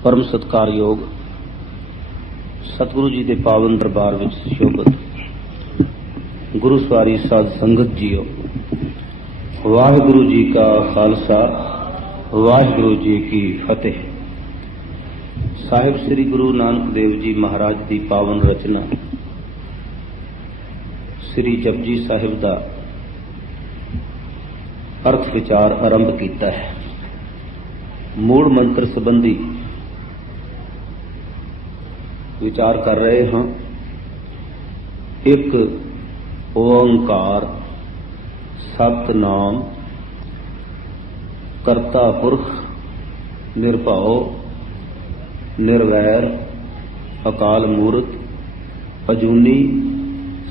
परम सत्कारयोग सतगुरु जी के पावन दरबार में शोभत गुरु सवारी साध संगत जीओ, वाहिगुरु जी का खालसा वाहिगुरु जी की फतेह। साहिब श्री गुरु नानक देव जी महाराज की पावन रचना श्री जपजी साहिब का अर्थ विचार आरंभ किया है। मूल मंत्र संबंधी विचार कर रहे हैं। एक ओंकार सतनाम करता पुरख निर्भव निर्वैर अकाल मूर्त अजूनी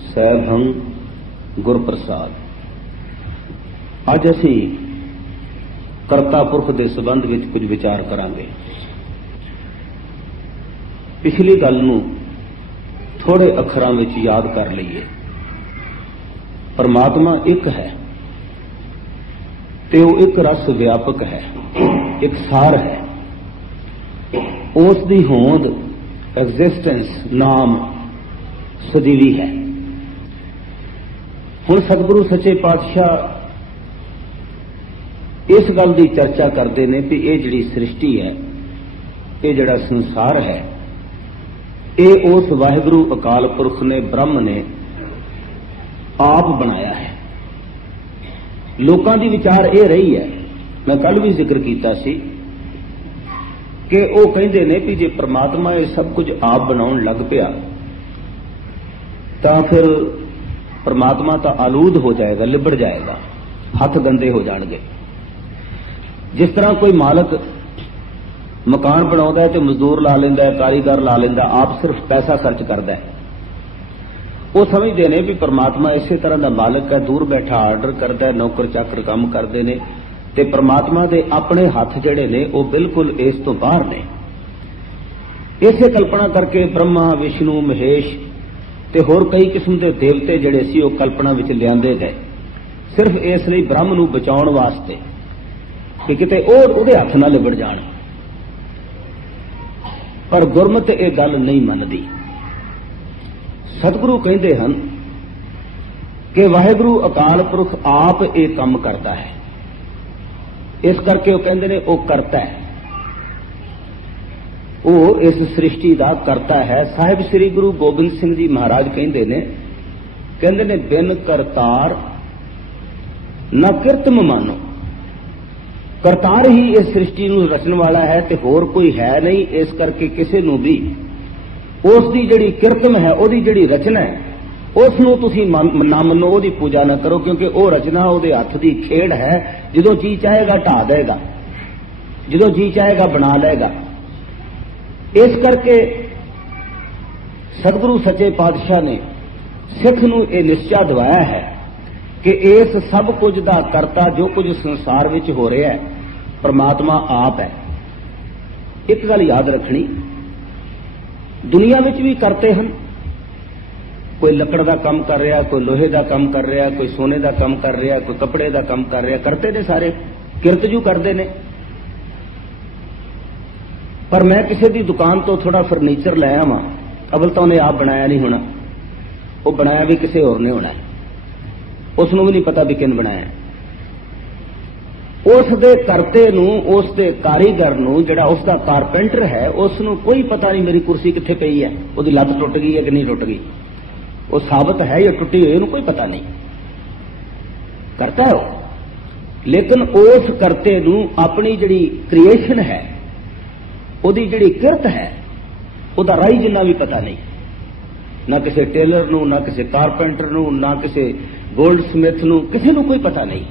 सैभंग गुरप्रसाद। अज असी करता पुरख के संबंध में कुछ विचार करांगे। पिछली गल नूं थोड़े अखरां विच याद कर लईए। परमात्मा एक है ते वो एक रस व्यापक है, एक सार है। उस दी होंद एग्जिस्टेंस नाम सजीवी है। हुण सतगुरु सच्चे पातशाह इस गल की चर्चा करते हैं कि यह जिहड़ी सृष्टि है, ये जिहड़ा संसार है, ये उस वाहिगुरु अकाल पुरख ने ब्रह्म ने आप बनाया है। लोगों की विचार ये रही है, मैं कल भी जिक्र किया सी कि वो कहते हैं कि जे परमात्मा ये सब कुछ आप बनाउण लग पिया तो फिर परमात्मा तो आलूद हो जाएगा, लिबड़ जाएगा, हथ गंदे हो जाएंगे। जिस तरह कोई मालक मकान बनाता है तो मजदूर ला लेंदा है, कारीगर ला लेंदा, आप सिर्फ पैसा खर्च करता है। वो समझते हैं भी परमात्मा इस तरह का मालक है, दूर बैठा आर्डर करता है, नौकर चाकर काम करते हैं ते परमात्मा के अपने हाथ जड़े ने वो बिल्कुल इस तो बाहर ने। इसे कल्पना करके ब्रह्मा विष्णु महेश ते होर कई किस्म के देवते जड़े सी वो कल्पना विच लियांदे गए, सिर्फ इसलिए ब्रह्म नूं बचाउण वास्ते कि किते उहदे हथ ना लिबड़ जाण। पर गुरमत यह गल नहीं मनदी। सतगुरु कहते हैं कि वाहिगुरु अकाल पुरख आप ये काम करता है, इस करके वो कहते हैं वो करता है, वो इस सृष्टि का करता है। साहिब श्री गुरु गोबिंद सिंह जी महाराज कहते ने बिन करतार न किरतम मानो। करतार ही इस सृष्टि नूं रचन वाला है ते होर कोई है नहीं। इस करके किसी नूं भी उसकी जिहड़ी किरतम है, उसकी जिहड़ी रचना है, उसनूं तुसीं ना मनो, उसकी पूजा ना करो, क्योंकि वह रचना उसदे हथ की खेड़ है। जदों जी चाहेगा ढा देगा, जदों जी चाहेगा बना लेगा। इस करके सतगुरु सच्चे पातशाह ने सिख नूं यह निश्चा दवाया है कि इस सब कुछ का करता जो कुछ संसार विच हो रहा है परमात्मा आप है। एक गल याद रखनी, दुनिया विच भी करते हैं। कोई लकड़ का काम कर रहा, कोई लोहे का काम कर रहा, कोई सोने का काम कर रहा, कोई कपड़े का काम कर रहा, करते ने सारे, किरतजू करते ने। पर मैं किसी की दुकान तो थोड़ा फर्नीचर लै आवां, अवल तो उन्हें आप बनाया नहीं होना, वो बनाया भी किसी होर ने होना, उसनूं भी नहीं पता भी किन बनाया। उसदे करते नूं, उसदे कारीगर नूं, जिहड़ा उसका कारपेंटर है, उसनूं कोई पता नहीं मेरी कुर्सी कित्थे पई है, उसदी लत्त टुट गई है कि नहीं टुट गई, वो साबित है या टुटी हुई, उन्हें कोई पता नहीं। करता है वो, लेकिन उस करते नूं अपनी जिहड़ी क्रिएशन है, उसदी जिहड़ी किरत है, उसदा राही जिन्ना भी पता नहीं। ना किसी टेलर नूं, ना किसी कारपेंटर नूं, ना किसी गोल्ड स्मिथ नूं, किसी नूं कोई पता नहीं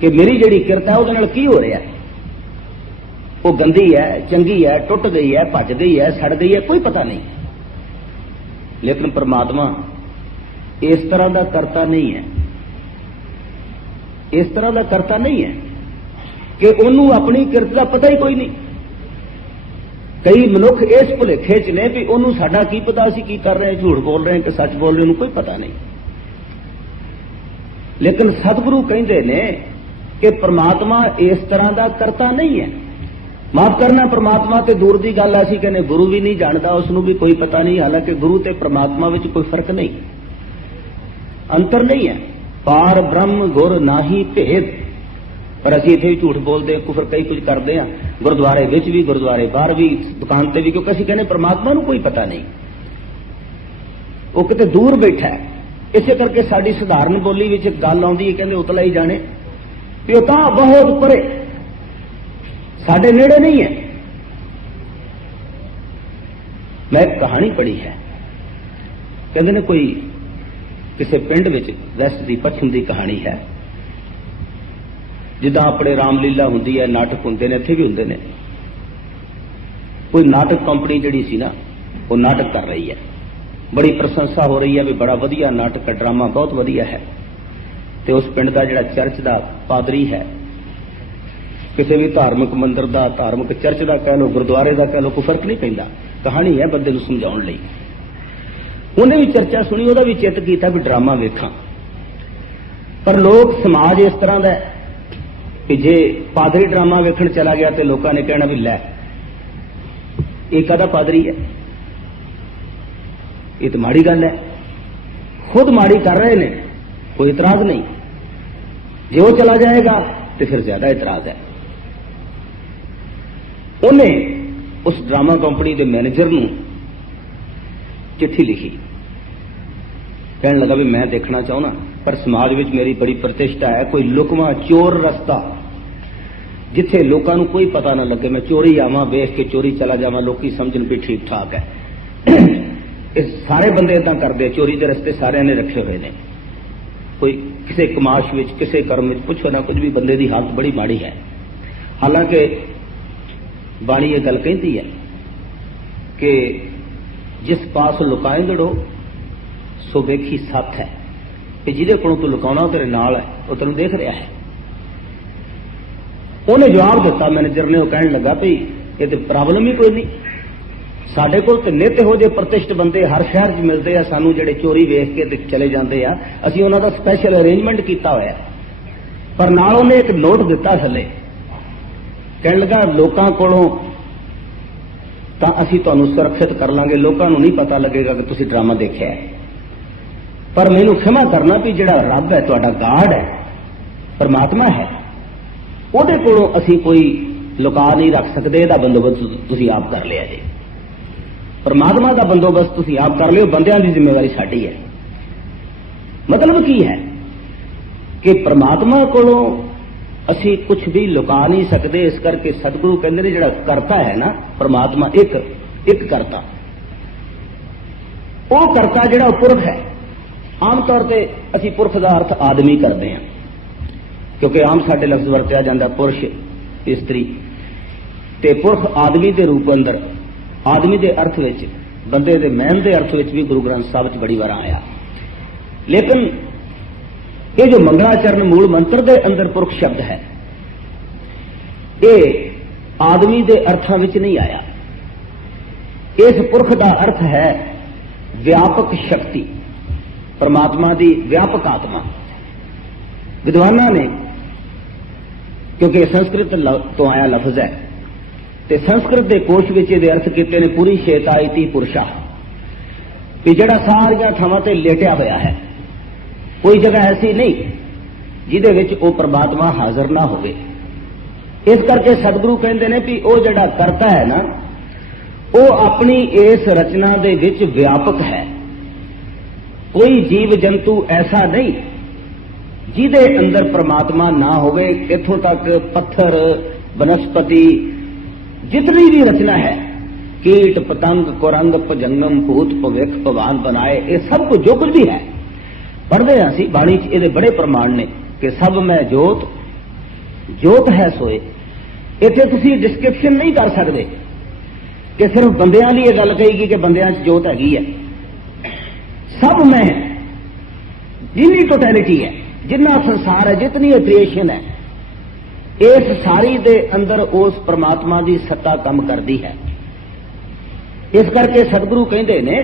कि मेरी जिहड़ी किरत है उसदे नाल की हो रहा है। वो गंदी है, चंगी है, टुट गई है, भज गई है, सड़ गई है, कोई पता नहीं। लेकिन परमात्मा इस तरह का करता नहीं है, इस तरह का करता नहीं है कि उन्होंने अपनी किरत का पता ही कोई नहीं। कई मनुख इस भुलेखे च ने भी उन्होंने साडा की पता, असीं की कर रहे हैं, झूठ बोल रहे हैं कि सच बोल रहे हैं, कोई पता नहीं। लेकिन सतगुरु कहते ने कि परमात्मा इस तरह का करता नहीं है। माफ करना, परमात्मा ते दूर की गल, असीं कहने गुरु भी नहीं जानता, उसनूं भी कोई पता नहीं। हालांकि गुरु ते परमात्मा विच कोई फर्क नहीं, अंतर नहीं है। पार ब्रह्म गुर नाही भेद। पर असीं इत्थे भी झूठ बोलते हैं, कुफर कई कुछ करते हैं, गुरुद्वारे विच भी, गुरुद्वारे बाहर भी, दुकान ते भी, क्योंकि असीं कहने परमात्मा नूं कोई पता नहीं, वो किते दूर बैठा है। इसे करके साडी सधारण बोली विच गल आउंदी है, कहंदे उतला ही जाने भी वो तां बहुत परे, साडे नेड़े नहीं है। मैं एक कहानी पढ़ी है, कहंदे ने कोई किसी पिंड विच वैस्ट दी पश्चिम दी कहानी है, जिद्दां अपने रामलीला हुंदी है, नाटक हुंदे ने, इत्थे भी हुंदे ने। कोई नाटक कंपनी जिहड़ी सी ना, वो नाटक कर रही है, बड़ी प्रशंसा हो रही है भी बड़ा वधिया नाटक है, ड्रामा बहुत वधिया है। ते उस पिंड का जिहड़ा चर्च का पादरी है, किसी भी धार्मिक मंदिर का, धार्मिक चर्च का कह लो, गुरुद्वारे का कह लो, कोई फर्क नहीं पैंदा, कहानी है बंदे नूं समझाउण लई। उन्हें भी चर्चा सुनी, उहदा भी चित कीता भी ड्रामा वेखां। पर लोग समाज इस तरह का कि जे पादरी ड्रामा वेखण चला गया तो लोगों ने कहना भी लै ये काहदा पादरी है, ये तो माड़ी गल है। खुद माड़ी कर रहे ने, कोई इतराज नहीं, जो वो चला जाएगा तो फिर ज्यादा इतराज है। उन्हें उस ड्रामा कंपनी के मैनेजर नूं चिट्ठी लिखी, कहने लगा भी मैं देखना चाहना, पर समाज में मेरी बड़ी प्रतिष्ठा है, कोई लुकवा चोर रस्ता जिथे लोगों को कोई पता ना लगे, मैं चोरी आवां, वेख के चोरी चला जावां, लोग समझन भी ठीक ठाक है। इस सारे बंदे इदा करते, चोरी के रस्ते सारे ने रखे हुए ने, कोई किसी कमाश में, किसी कर्म में, कुछ ना कुछ भी बंदे की हालत बड़ी माड़ी है। हालांकि बाणी ये गल कहती है कि जिस पास लुकाए दड़ो सो वेखी सत है, कि जिहदे कोलों तू लुकाउणा तेरे नाल है, वो तेनों देख रहा है। उन्हें जवाब दिता मैनेजर ने, वो कहने लगा भी ये तो प्रॉब्लम ही कोई नहीं, साडे कोल ते नित इहो जिहे प्रतिष्ठित बंदे हर शहर च मिलते हैं, सानू जिहड़े चोरी वेख के ते चले जाते हैं, असीं उन्हां दा स्पैशल अरेंजमेंट किया होया। पर नाल उन्हें एक नोट दिता थल्ले, कहने लगा लोकां कोलों तां असीं तुहानूं सुरक्षित कर लांगे, लोकां नूं नहीं पता लगेगा कि तुसीं ड्रामा देखिआ है, पर मैनूं क्षमा करना भी जिहड़ा रब है, तुहाडा गार्ड है, परमात्मा है, ਉਹਦੇ ਕੋਲੋਂ ਅਸੀਂ कोई लुका नहीं रख सकते, ਇਹਦਾ बंदोबस्त तुसीं आप कर लिया जी, परमात्मा का बंदोबस्त तुसीं आप कर लियो, बंदियां दी जिम्मेवारी साडी है। मतलब की है कि परमात्मा कोलों असीं कुछ भी लुका नहीं सकते, इस करके सतगुरु कहते हैं जिहड़ा करता है ना परमात्मा, एक करता, वो करता जिहड़ा पुरख है। आम तौर पर असीं पुरख का अर्थ आदमी करते हैं, क्योंकि आम साडे लफ्ज वरतिया जाता पुरुष स्त्री, ते पुरख आदमी के रूप अंदर, आदमी के अर्थ विच, बंदे के मैन के अर्थ विच भी गुरु ग्रंथ साहब च बड़ी बार आया। लेकिन ये जो मंगलाचरण मूल मंत्र के अंदर पुरख शब्द है, ये आदमी के अर्थां विच नहीं आया। इस पुरख का अर्थ है व्यापक शक्ति, परमात्मा की व्यापक आत्मा। विद्वाना ने, क्योंकि संस्कृत तो आया लफ्ज है, ते संस्कृत के कोश विच इहदे अर्थ किते ने पूरी शेतायती पुरुषा, भी जिहड़ा सारियां थावां ते लेटिया होया है, कोई जगह ऐसी नहीं जिहदे विच वो परमात्मा हाजिर ना होवे। इस करके सतगुरु कहते हैं भी वो जिहड़ा करता है ना, वो अपनी इस रचना दे विच व्यापक है। कोई जीव जंतु ऐसा नहीं जिहदे अंदर परमात्मा ना होवे। इत्थों तक पत्थर, वनस्पति, जितनी भी रचना है, कीट पतंग कुरंग भजंगम भूत भविख भगवान बनाए, ये सब कुछ जो कुछ भी है, पढ़ते हैं असीं बाणी च, इहदे बड़े प्रमाण ने कि सब में जोत, जोत है सोए। इत्थे तुसीं डिस्क्रिप्शन नहीं कर सकते कि सिर्फ बंदियां लई यह गल कही कि बंदियां च जोत हैगी है। सब में जिन्नी टोटैलिटी है, जिन्ना संसार है, जितनी क्रिएशन है, इस सारी दे अंदर उस परमात्मा की सत्ता काम करती है। इस करके सतगुरु कहते हैं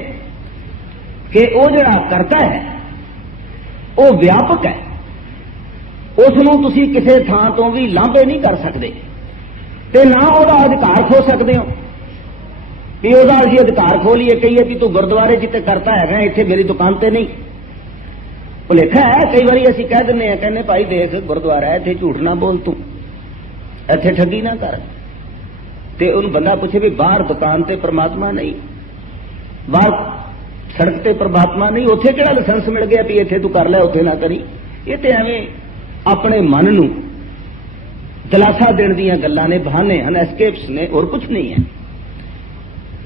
कि वो जिहड़ा करता है वो व्यापक है, उसनूं तुसीं किसी थां तो भी लांभे नहीं कर सकते। ਤੇ ਨਾ ਉਹਦਾ ਅਧਿਕਾਰ ਖੋ ਸਕਦੇ ਹੋ ਵੀ ਉਹਦਾ ਅਸੀਂ ਅਧਿਕਾਰ ਖੋ ਲਈਏ, ਕਹੀਏ ਵੀ ਤੂੰ ਗੁਰਦੁਆਰੇ ਜਿੱਤੇ ਕਰਤਾ ਹੈਗਾ, ਇੱਥੇ ਮੇਰੀ ਦੁਕਾਨ ਤੇ ਨਹੀਂ। ਭੁਲੇਖਾ ਹੈ ਕਈ ਵਾਰੀ ਅਸੀਂ ਕਹਿ ਦਿੰਦੇ ਆ, ਕਹਿੰਦੇ ਭਾਈ ਦੇਖ ਗੁਰਦੁਆਰਾ ਹੈ, ਇੱਥੇ ਝੂਠ ਨਾ ਬੋਲ, ਤੂੰ ਇੱਥੇ ਠੱਗੀ ਨਾ ਕਰ। ਤੇ ਉਹਨੂੰ ਬੰਦਾ ਪੁੱਛੇ ਵੀ ਬਾਹਰ ਦੁਕਾਨ ਤੇ ਪ੍ਰਮਾਤਮਾ ਨਹੀਂ, ਬਾਹਰ ਸੜਕ ਤੇ ਪ੍ਰਮਾਤਮਾ ਨਹੀਂ, ਉੱਥੇ ਕਿਹੜਾ ਲਾਇਸੈਂਸ ਮਿਲ ਗਿਆ ਵੀ ਇੱਥੇ ਤੂੰ ਕਰ ਲੈ ਉੱਥੇ ਨਾ ਕਰੀ। ਇਹ ਤੇ ਐਵੇਂ ਆਪਣੇ ਮਨ ਨੂੰ ਦਿਲਾਸਾ ਦੇਣ ਦੀਆਂ ਗੱਲਾਂ ਨੇ, ਬਹਾਨੇ ਹਨ, ਐਸਕੇਪਸ ਨੇ, ਹੋਰ ਕੁਝ ਨਹੀਂ ਹੈ।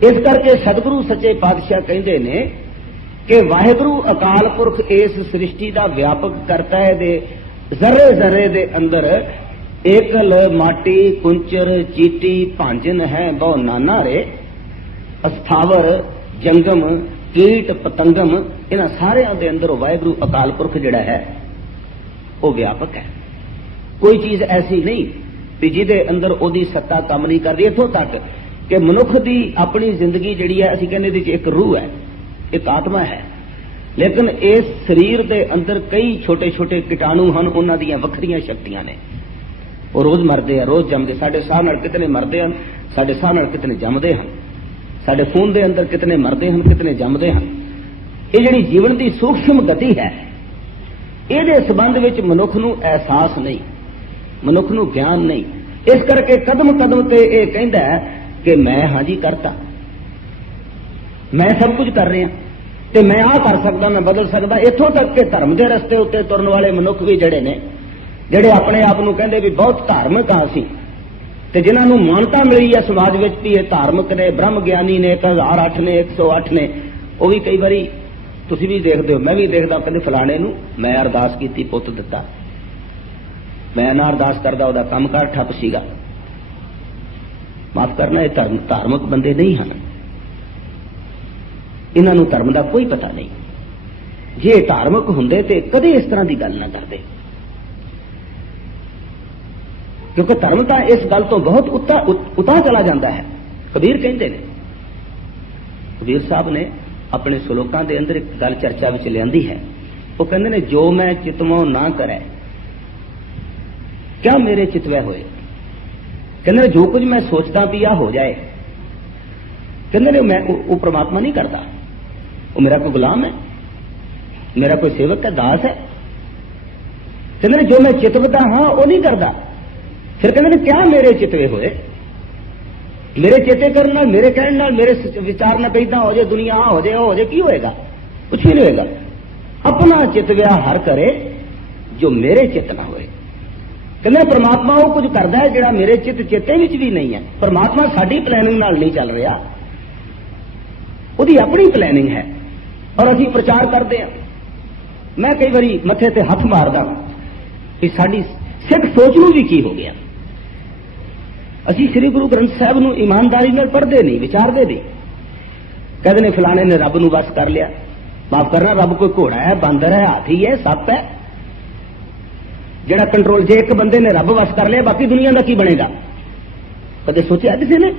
ਇਸ ਕਰਕੇ ਸਤਿਗੁਰੂ ਸੱਚੇ ਪਾਤਸ਼ਾਹ ਕਹਿੰਦੇ ਨੇ ਕਿ ਵਾਹਿਗੁਰੂ ਅਕਾਲ ਪੁਰਖ ਇਸ ਸ੍ਰਿਸ਼ਟੀ ਦਾ ਵਿਆਪਕ ਕਰਤਾ ਹੈ, ਦੇ ਜ਼ਰੇ ਜ਼ਰੇ ਦੇ ਅੰਦਰ ਏਕਲ ਮਾਟੀ ਕੁੰਚਰ ਚੀਟੀ ਭਾਂਜਨ ਹੈ ਬਹੁ ਨਾਨਾ ਰੇ, ਅਸਥਾਵਰ ਜੰਗਮ ਕੀਟ ਪਤੰਗਮ, ਇਹਨਾਂ ਸਾਰਿਆਂ ਦੇ ਅੰਦਰ ਵਾਹਿਗੁਰੂ ਅਕਾਲ ਪੁਰਖ ਜਿਹੜਾ ਹੈ ਉਹ ਵਿਆਪਕ ਹੈ। ਕੋਈ ਚੀਜ਼ ਐਸੀ ਨਹੀਂ ਵੀ ਜਿਹਦੇ ਅੰਦਰ ਉਹਦੀ ਸੱਤਾ ਕੰਮ ਨਹੀਂ ਕਰਦੀ। ਇੱਥੋਂ ਤੱਕ ਕਿ ਮਨੁੱਖ ਦੀ ਆਪਣੀ ਜ਼ਿੰਦਗੀ ਜਿਹੜੀ ਹੈ, ਅਸੀਂ ਕਹਿੰਦੇ ਇਹਦੇ 'ਚ ਇੱਕ ਰੂਹ ਹੈ, ਇੱਕ ਆਤਮਾ ਹੈ, ਲੇਕਿਨ ਇਸ ਸਰੀਰ ਦੇ ਅੰਦਰ ਕਈ ਛੋਟੇ ਛੋਟੇ ਕੀਟਾਣੂ ਹਨ, ਉਹਨਾਂ ਦੀਆਂ ਵੱਖਰੀਆਂ ਸ਼ਕਤੀਆਂ ਨੇ। ਉਹ ਰੋਜ਼ ਮਰਦੇ ਆ, ਰੋਜ਼ ਜੰਮਦੇ। ਸਾਡੇ ਸਾਹ ਨਾਲ ਕਿਤਨੇ ਮਰਦੇ ਹਨ, ਸਾਡੇ ਸਾਹ ਨਾਲ ਕਿਤਨੇ ਜੰਮਦੇ ਹਨ, ਸਾਡੇ ਖੂਨ ਦੇ ਅੰਦਰ ਕਿਤਨੇ ਮਰਦੇ ਹਨ, ਕਿਤਨੇ ਜੰਮਦੇ ਹਨ। ਇਹ ਜਿਹੜੀ ਜੀਵਨ ਦੀ ਸੂਖਸ਼ਮ ਗਤੀ ਹੈ, ਇਹਦੇ ਸੰਬੰਧ ਵਿੱਚ ਮਨੁੱਖ ਨੂੰ ਅਹਿਸਾਸ ਨਹੀਂ, ਮਨੁੱਖ ਨੂੰ ਗਿਆਨ ਨਹੀਂ। ਇਸ ਕਰਕੇ ਕਦਮ ਕਦਮ ਤੇ ਇਹ ਕਹਿੰਦਾ ਹੈ ਕਿ ਮੈਂ ਹਾਂਜੀ ਕਰਤਾ, ਮੈਂ ਸਭ ਕੁਝ ਕਰ ਰਿਹਾ ਤੇ ਮੈਂ ਆਹ ਕਰ ਸਕਦਾ, ਮੈਂ ਬਦਲ ਸਕਦਾ। ਇੱਥੋਂ ਤੱਕ ਕਿ ਧਰਮ ਦੇ ਰਸਤੇ ਉੱਤੇ ਤੁਰਨ ਵਾਲੇ ਮਨੁੱਖ ਵੀ ਜਿਹੜੇ ਨੇ, ਜਿਹੜੇ ਆਪਣੇ ਆਪ ਨੂੰ ਕਹਿੰਦੇ ਵੀ ਬਹੁਤ ਧਾਰਮਿਕ ਆ ਅਸੀਂ, ਤੇ ਜਿਨ੍ਹਾਂ ਨੂੰ ਮਾਨਤਾ ਮਿਲੀ ਹੈ ਸਮਾਜ ਵਿੱਚ ਵੀ ਇਹ ਧਾਰਮਿਕ ਨੇ, ਬ੍ਰਹਮ ਗਿਆਨੀ ਨੇ, 1008 ਨੇ, 108 ਨੇ, ਉਹ ਵੀ ਕਈ ਵਾਰੀ ਤੁਸੀਂ ਵੀ ਦੇਖਦੇ ਹੋ, ਮੈਂ ਵੀ ਦੇਖਦਾ, ਕਹਿੰਦੇ ਫਲਾਣੇ ਨੂੰ ਮੈਂ ਅਰਦਾਸ ਕੀਤੀ ਪੁੱਤ ਦਿੱਤਾ, ਮੈਂ ਨਾ ਅਰਦਾਸ ਕਰਦਾ ਉਹਦਾ ਕੰਮਕਾਰ ਠੱਪ ਸੀਗਾ। ਮਾਫ ਕਰਨਾ, ਇਹ ਧਾਰਮਿਕ ਬੰਦੇ ਨਹੀਂ ਹਨ, ਇਹਨਾਂ ਨੂੰ ਧਰਮ ਦਾ ਕੋਈ ਪਤਾ ਨਹੀਂ। ਜੇ ਧਾਰਮਿਕ ਹੁੰਦੇ ਤੇ ਕਦੇ ਇਸ ਤਰ੍ਹਾਂ ਦੀ ਗੱਲ ਨਾ ਕਰਦੇ, ਕਿਉਂਕਿ ਧਰਮ ਤਾਂ ਇਸ ਗੱਲ ਤੋਂ ਬਹੁਤ ਉਤਾਂ ਚਲਾ ਜਾਂਦਾ ਹੈ। ਕਬੀਰ ਕਹਿੰਦੇ ਨੇ, ਕਬੀਰ ਸਾਹਿਬ ਨੇ ਆਪਣੇ ਸ਼ਲੋਕਾਂ ਦੇ ਅੰਦਰ ਇੱਕ ਗੱਲ ਚਰਚਾ ਵਿੱਚ ਲਿਆਂਦੀ ਹੈ। ਉਹ ਕਹਿੰਦੇ ਨੇ, ਜੋ ਮੈਂ ਚਿਤਮੋ ਨਾ ਕਰੈ ਕਿਆ ਮੇਰੇ ਚਿਤਵੈ ਹੋਏ। ਕਹਿੰਦੇ ਨੇ ਜੋ ਕੁਝ ਮੈਂ ਸੋਚਦਾ ਵੀ ਆ ਹੋ ਜਾਏ, ਕਹਿੰਦੇ ਨੇ ਮੈਂ ਉਹ ਪ੍ਰਮਾਤਮਾ ਨਹੀਂ ਕਰਦਾ, ਉਹ ਮੇਰਾ ਕੋਈ ਗੁਲਾਮ ਹੈ, ਮੇਰਾ ਕੋਈ ਸੇਵਕ ਹੈ, ਦਾਸ ਹੈ। ਕਹਿੰਦੇ ਨੇ ਜੋ ਮੈਂ ਚਿਤਵਦਾ ਹਾਂ ਉਹ ਨਹੀਂ ਕਰਦਾ। ਫਿਰ ਕਹਿੰਦੇ ਨੇ ਕਿਆ ਮੇਰੇ ਚਿਤਵੇ ਹੋਏ, ਮੇਰੇ ਚੇਤੇ ਕਰਨ ਨਾਲ, ਮੇਰੇ ਕਹਿਣ ਨਾਲ, ਮੇਰੇ ਵਿਚਾਰ ਨਾਲ ਪੈਦਾ ਹੋ ਜਾਏ, ਦੁਨੀਆ ਆ ਹੋ ਜਾਏ, ਉਹ ਹੋ ਜਾਏ, ਕੀ ਹੋਏਗਾ? ਕੁਛ ਵੀ ਨਹੀਂ ਹੋਏਗਾ। ਆਪਣਾ ਚਿਤਵਿਆ ਹਰ ਕਰੇ ਜੋ ਮੇਰੇ ਚਿਤ ਨਾ ਹੋਏ। ਕਹਿੰਦੇ ਪਰਮਾਤਮਾ ਉਹ ਕੁਝ ਕਰਦਾ ਹੈ ਜਿਹੜਾ ਮੇਰੇ ਚਿੱਤ ਚੇਤੇ ਵਿੱਚ ਵੀ ਨਹੀਂ ਹੈ। ਪਰਮਾਤਮਾ ਸਾਡੀ ਪਲੈਨਿੰਗ ਨਾਲ ਨਹੀਂ ਚੱਲ ਰਿਹਾ, ਉਹਦੀ ਆਪਣੀ ਪਲੈਨਿੰਗ ਹੈ, ਔਰ ਅਸੀਂ ਪ੍ਰਚਾਰ ਕਰਦੇ ਹਾਂ। ਮੈਂ ਕਈ ਵਾਰੀ ਮੱਥੇ ਤੇ ਹੱਥ ਮਾਰਦਾ ਕਿ ਸਾਡੀ ਸਿੱਖ ਸੋਚ ਨੂੰ ਵੀ ਕੀ ਹੋ ਗਿਆ। ਅਸੀਂ ਸ੍ਰੀ ਗੁਰੂ ਗ੍ਰੰਥ ਸਾਹਿਬ ਨੂੰ ਇਮਾਨਦਾਰੀ ਨਾਲ ਪੜ੍ਹਦੇ ਨਹੀਂ, ਵਿਚਾਰਦੇ ਨਹੀਂ। ਕਹਿੰਦੇ ਨੇ ਫਲਾਣੇ ਨੇ ਰੱਬ ਨੂੰ ਵਸ ਕਰ ਲਿਆ। ਮਾਫ ਕਰਨਾ, ਰੱਬ ਕੋਈ ਘੋੜਾ ਹੈ, ਬਾਂਦਰ ਹੈ, ਹਾਥੀ ਹੈ, ਸੱਪ ਹੈ, ਜਿਹੜਾ ਕੰਟਰੋਲ। ਜੇ ਇੱਕ ਬੰਦੇ ਨੇ ਰੱਬ ਵਸ ਕਰ ਲਿਆ, ਬਾਕੀ ਦੁਨੀਆ ਦਾ ਕੀ ਬਣੇਗਾ? ਕਦੇ ਸੋਚਿਆ ਕਿਸੇ ਨੇ?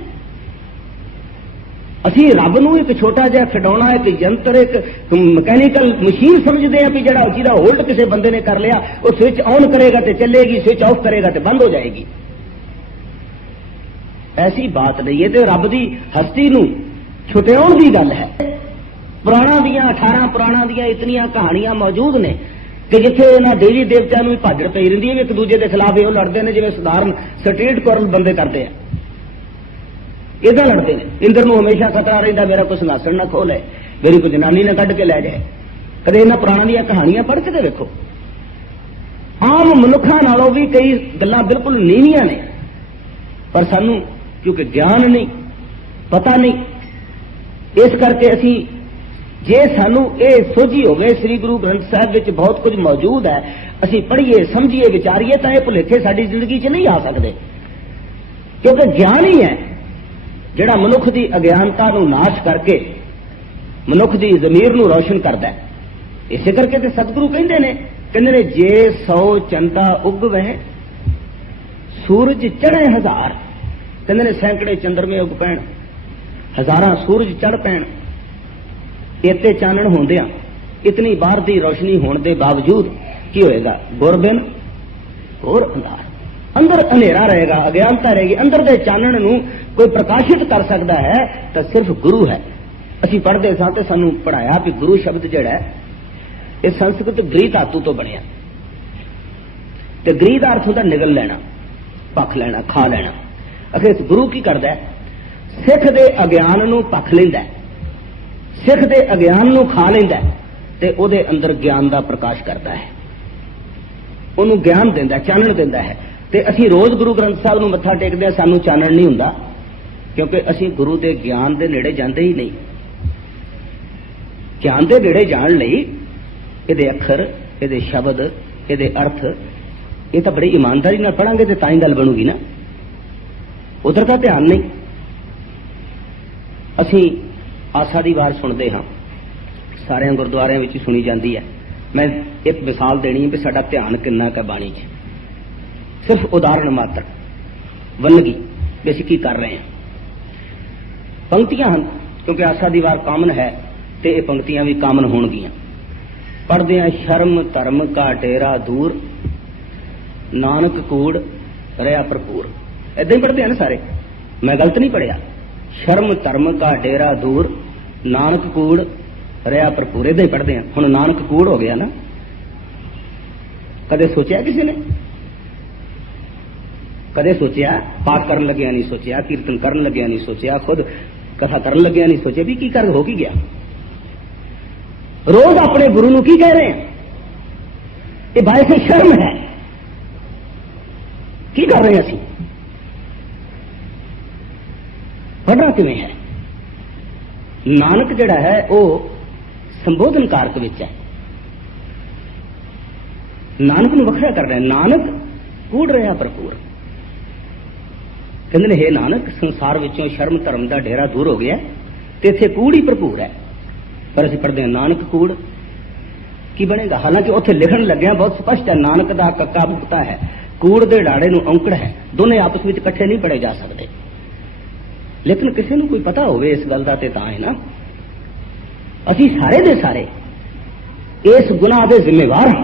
ਅਸੀਂ ਰੱਬ ਨੂੰ ਇੱਕ ਛੋਟਾ ਜਿਹਾ ਖਿਡੌਣਾ, ਇੱਕ ਯੰਤਰ, ਇੱਕ ਮਕੈਨੀਕਲ ਮਸ਼ੀਨ ਸਮਝਦੇ ਆ ਵੀ ਜਿਹੜਾ ਜਿਹਦਾ ਹੋਲਡ ਕਿਸੇ ਬੰਦੇ ਨੇ ਕਰ ਲਿਆ, ਉਹ ਸਵਿਚ ਆਨ ਕਰੇਗਾ ਤੇ ਚੱਲੇਗੀ, ਸਵਿਚ ਆਫ ਕਰੇਗਾ ਤੇ ਬੰਦ ਹੋ ਜਾਏਗੀ। ਐਸੀ ਬਾਤ ਨਹੀਂ ਹੈ। ਤੇ ਰੱਬ ਦੀ ਹਸਤੀ ਨੂੰ ਛੁਟਿਆਉਣ ਦੀ ਗੱਲ ਹੈ। ਪੁਰਾਣਾਂ ਦੀਆਂ 18 ਪੁਰਾਣਾਂ ਦੀਆਂ ਇਤਨੀਆਂ ਕਹਾਣੀਆਂ ਮੌਜੂਦ ਨੇ ਕਿ ਜਿੱਥੇ ਇਹਨਾਂ ਦੇਵੀ ਦੇਵਤਿਆਂ ਨੂੰ ਵੀ ਭਾਜੜ ਪਈ ਰਹਿੰਦੀ ਹੈ, ਇੱਕ ਦੂਜੇ ਦੇ ਖਿਲਾਫ ਇਹੋ ਲੜਦੇ ਨੇ ਜਿਵੇਂ ਸਧਾਰਨ ਸਟਰੀਟ ਕੁਰਲ ਬੰਦੇ ਕਰਦੇ ਆ, ਇਦਾਂ ਲੜਦੇ ਨੇ। ਇੰਦਰ ਨੂੰ ਹਮੇਸ਼ਾ ਖਤਰਾ ਰਹਿੰਦਾ ਮੇਰਾ ਕੋਈ ਸਿੰਘਾਸਣ ਨਾ ਖੋਹ ਲੈ, ਮੇਰੀ ਕੋਈ ਜਨਾਨੀ ਨਾ ਕੱਢ ਕੇ ਲੈ ਜਾਏ। ਕਦੇ ਇਹਨਾਂ ਪੁਰਾਣਾਂ ਦੀਆਂ ਕਹਾਣੀਆਂ ਪੜ੍ਹ ਕੇ ਤੇ ਵੇਖੋ। ਆਮ ਮਨੁੱਖਾਂ ਨਾਲੋਂ ਵੀ ਕਈ ਗੱਲਾਂ ਬਿਲਕੁਲ ਨੀਵੀਆਂ ਨੇ, ਪਰ ਸਾਨੂੰ ਕਿਉਂਕਿ ਗਿਆਨ ਨਹੀਂ, ਪਤਾ ਨਹੀਂ, ਇਸ ਕਰਕੇ ਅਸੀਂ, ਜੇ ਸਾਨੂੰ ਇਹ ਸੋਝੀ ਹੋਵੇ ਸ੍ਰੀ ਗੁਰੂ ਗ੍ਰੰਥ ਸਾਹਿਬ ਵਿੱਚ ਬਹੁਤ ਕੁਝ ਮੌਜੂਦ ਹੈ, ਅਸੀਂ ਪੜ੍ਹੀਏ, ਸਮਝੀਏ, ਵਿਚਾਰੀਏ, ਤਾਂ ਇਹ ਭੁਲੇਖੇ ਸਾਡੀ ਜ਼ਿੰਦਗੀ 'ਚ ਨਹੀਂ ਆ ਸਕਦੇ। ਕਿਉਂਕਿ ਗਿਆਨ ਹੀ ਹੈ ਜਿਹੜਾ ਮਨੁੱਖ ਦੀ ਅਗਿਆਨਤਾ ਨੂੰ ਨਾਸ਼ ਕਰਕੇ ਮਨੁੱਖ ਦੀ ਜ਼ਮੀਰ ਨੂੰ ਰੌਸ਼ਨ ਕਰਦਾ ਹੈ। ਇਸੇ ਕਰਕੇ ਤੇ ਸਤਿਗੁਰੂ ਕਹਿੰਦੇ ਨੇ ਜੇ 100 ਚੰਦਾ ਉਗਵੇ ਸੂਰਜ ਚੜ੍ਹੇ 1000। ਕਹਿੰਦੇ ਨੇ ਸੈਂਕੜੇ ਚੰਦਰਮੇ ਉਗ ਪੈਣ, ਹਜ਼ਾਰਾਂ ਸੂਰਜ ਚੜ੍ਹ ਪੈਣ, ਇੱਥੇ ਚਾਨਣ ਹੁੰਦਿਆਂ, ਇਤਨੀ ਬਾਹਰ ਦੀ ਰੋਸ਼ਨੀ ਹੋਣ ਦੇ ਬਾਵਜੂਦ ਕੀ ਹੋਏਗਾ? ਗੁਰਬਿਨ ਹੋਰ ਅੰਧਾਰ। अंदर अंधेरा रहेगा, अज्ञानता रहेगी, अंदर दे चानण नूं कोई प्रकाशित कर सकता है तो सिर्फ गुरु है। असीं पढ़दे सां ते सानूं पढ़ाया कि गुरु शब्द जिहड़ा है ये संस्कृत गृह धातु तो बनिया, ते गृह दा अर्थ होंदा निगल लेना, पख लेना, खा लेना। आखिर गुरु की करदा है? सिख दे अज्ञान नूं पख लैंदा है, सिख दे अज्ञान नूं खा लैंदा है ते ओदे अंदर ज्ञान दा प्रकाश करता है, ओनू ज्ञान दिंदा, चानण दिंदा है। ते असीं रोज गुरु ग्रंथ साहब नूं मत्था टेकदे हां, सानूं चानण नहीं हुंदा, क्योंकि असीं गुरु दे ज्ञान दे नेड़े जांदे ही नहीं। ज्ञान दे नेड़े जाण लई इहदे अखर, इहदे शब्द, इहदे अर्थ ये तो बड़ी ईमानदारी नाल पढ़ांगे ते तां ही गल बनूगी ना, उधर का ध्यान नहीं। असीं आसा दी वार सुणदे हां, सारे गुरुद्वारिਆਂ ਵਿੱਚ सुनी जाती है। मैं एक मिसाल देनी है भी साडा ध्यान किन्ना का बाणी च, सिर्फ उदाहरण मात्र वनगी भी असीं की कर रहे हैं। पंक्तियां हैं क्योंकि आसा दी वार कामन है तो ये पंक्तियां भी कामन होणगियां। पढ़दे हैं शर्म धर्म का डेरा दूर, नानक कूड़ रहा भरपूर। ऐदां ही पढ़ते हैं ना सारे, मैं गलत नहीं पढ़िया। शर्म धर्म का डेरा दूर, नानक कूड़ रहा भरपूर, ऐदां ही पढ़ते हैं। हुण नानक कूड़ हो गया ना, कदे सोचा किसी ने? कदे सोचा? पाठ करन लग्या नहीं सोचा, कीर्तन करन लग्या नहीं सोचा, खुद कथा करन लग्या नहीं सोचा भी की कर हो की गया। रोज अपने गुरु नूं की कह रहे हैं? ये बाय से शर्म है। की कर रहे हैं असीं? पढ़ना किवें है? नानक जिहड़ा है वह संबोधन कारक विच है, नानक नूं वखरा कर रहे हैं। नानक कूड़ रहा भरपूर, कहते ने हे नानक संसार विचों शर्म धर्म का डेरा दूर हो गया ते इत्थे कूड़ ही भरपूर है। पर असीं पढ़दे हां नानक कूड़, की बनेगा? हालांकि उत्थे लिखण लग्या बहुत स्पष्ट है, नानक दा कक्का भुगता है, कूड़ दे डाड़े नूं औंकड़ है, दोने आपस में इकट्ठे नहीं पढ़े जा सकते। लेकिन किसी नूं कोई पता होवे इस गल दा ते तां है ना। असीं सारे दे सारे इस गुनाह दे जिम्मेवार हां,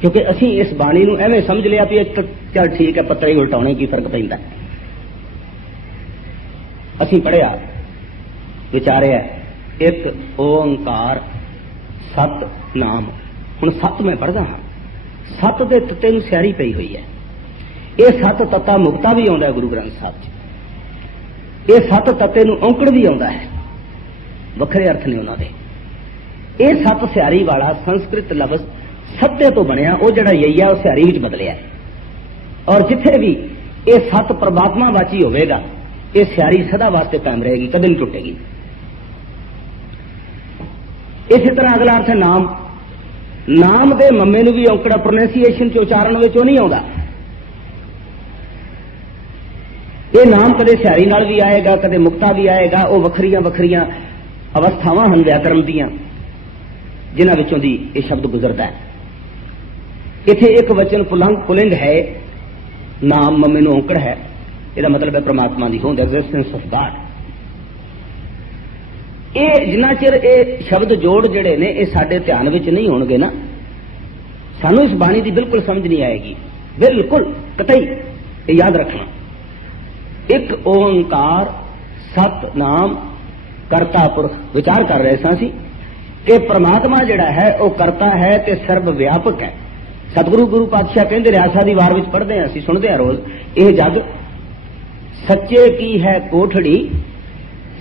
क्योंकि असीं इस बाणी नूं एवें समझ लिया भी चल ठीक है पत्ते ही उल्टाने की फर्क पैंदा। असीं पढ़िया विचारिया एक ओंकार सत नाम। हुण सत मैं पढ़दा हां, सत दे तत्ते नूं स्यारी पई हुई है। ये सत तत्ता मुक्ता भी आउंदा है गुरु ग्रंथ साहब च, ये सत तत्ते नूं औंकड़ भी आउंदा है, वखरे अर्थ ने उन्हां दे। ये सत स्यारी वाला संस्कृत लफ्ज सत्य तो बनया, वो जड़ा यही है स्यारी विच बदलिया। और जिथे भी ये सत परमात्मा वाची होवेगा, ये स्यारी सदा वास्ते कायम रहेगी, कदम नहीं टुटेगी। इसी तरह अगला अर्थ है नाम। नाम दे मम्मे नूं भी औंकड़ा प्रोनाउंसिएशन च उच्चारण विच नहीं आउंदा। ये नाम कदे स्यारी नाल भी आएगा, कदे मुक्ता भी आएगा, वो वखरियां वखरियां अवस्थावां हन व्याकरण दीयां जिन्हां विचों दी ये शब्द गुजरदा है। इत्थे एक वचन पुलिंग है, नाम मम्मे नूं औंकड़ है, इसका मतलब है परमात्मा की होंद, एग्जिस्टेंस ऑफ गॉड। ये जिन्ना चिर ये शब्द जोड़ जड़े ने ये साडे ध्यान विच नहीं होणगे ना, सानू इस बाणी की बिल्कुल समझ नहीं आएगी, बिल्कुल कतई। ये याद रखना, एक ओंकार सत नाम करता पुरख। विचार कर रहे सां कि परमात्मा जिहड़ा है वह करता है ते सर्व व्यापक है। सतगुरु गुरु पातशाह कहते रियासा दी वार विच पढ़दे हैं, असीं सुणदे हैं रोज, यह जग सच्चे की है कोठड़ी,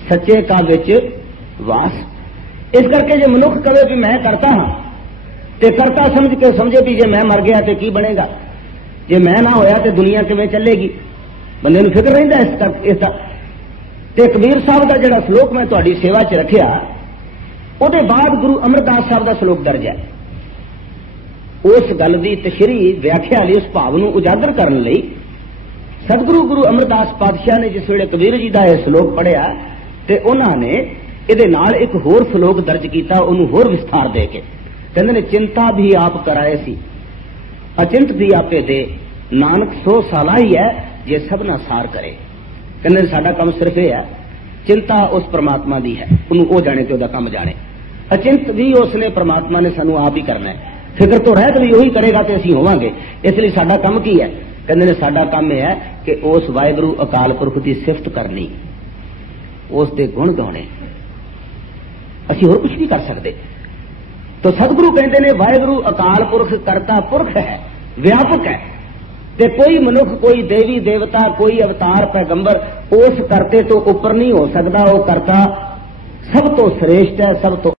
सच्चे का विच वास। इस करके जो मनुख कहे भी मैं करता हाँ ते करता समझ के समझे भी जे मैं मर गया तो की बनेगा, जे मैं ना होया तो दुनिया किवें चलेगी। बंदे नूं फिक्र रहिंदा इसका। ते कबीर साहब का जिहड़ा श्लोक मैं तुहाडी सेवा च रखिया, उहदे बाद गुरु अमरदास साहब का श्लोक दर्ज है। उस गल की तशरीह व्याख्या लई, उस भाव नूं उजागर करने लई सतगुरु गुरु अमरदास पातशाह ने जिस वेले कबीर जी का यह श्लोक पढ़िया ते उन्होंने इहदे नाल एक होर श्लोक दर्ज किया, उन्होंने होर विस्तार दे के कहते ने चिंता भी आप कराए सी, अचिंत भी आपे दे, नानक सो साला ही है जे सबना सार करे। कहते साडा काम सिर्फ यह है, चिंता उस परमात्मा की है, उन्होंने वो जाने तो उसका काम जाने, अचिंत भी उसने परमात्मा ने सानू आप ही करना है। फिक्र तो रहत भी वही करेगा तो असीं होवांगे। इसलिए साडा काम की है, कहते ने साडा काम यह है कि उस वाहिगुरू अकाल पुरख की सिफत करनी, उसके गुण गाने, असी होर कुछ नहीं कर सकते। तो सतगुरु कहते ने वाहिगुरू अकाल पुरख करता पुरख है, व्यापक है, ते कोई मनुख, कोई देवी देवता, कोई अवतार पैगंबर उस करते तो ऊपर नहीं हो सकता। वो करता सब तो श्रेष्ठ है, सब तो